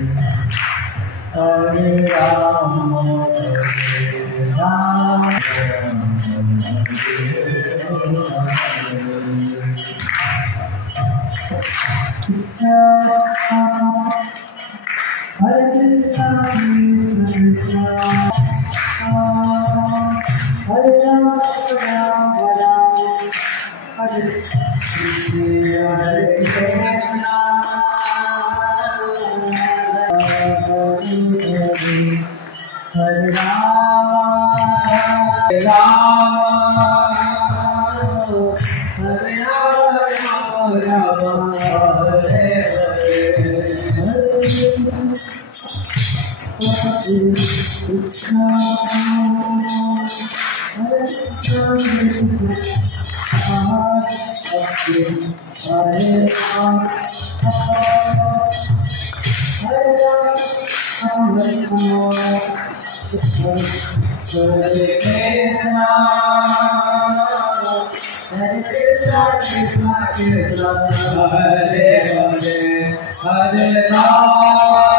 Hare Rama, Rama Hare Krishna, Hare Rama, Rama Rama, Hare Krishna, Hare Krishna, Hare Rama, Hare Rama, Hare Rama, Rama Hare Hare. Hare Rama,